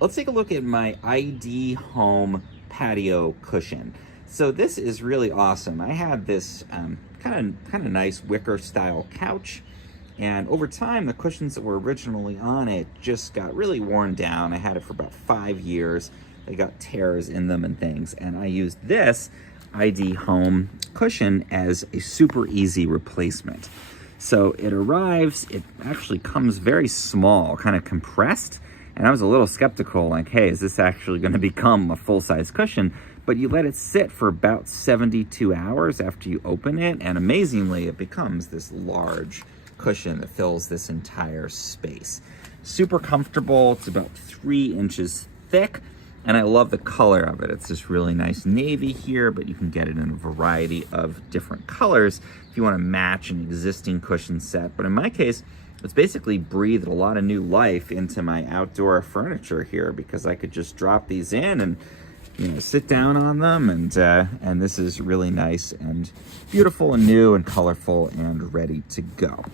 let's take a look at my idee-home patio cushion. So this is really awesome. I had this kind of nice wicker style couch, and over time the cushions that were originally on it just got really worn down. I had it for about 5 years. They got tears in them and things, and I used this idee-home cushion as a super easy replacement. So it arrives, it actually comes very small, kind of compressed, and I was a little skeptical, like, hey, is this actually going to become a full-size cushion? But you let it sit for about 72 hours after you open it, and amazingly, it becomes this large cushion that fills this entire space. Super comfortable. It's about 3 inches thick, and I love the color of it. It's this really nice navy here, but you can get it in a variety of different colors if you want to match an existing cushion set. But in my case, it's basically breathed a lot of new life into my outdoor furniture here, because I could just drop these in and, you know, sit down on them, and this is really nice and beautiful and new and colorful and ready to go.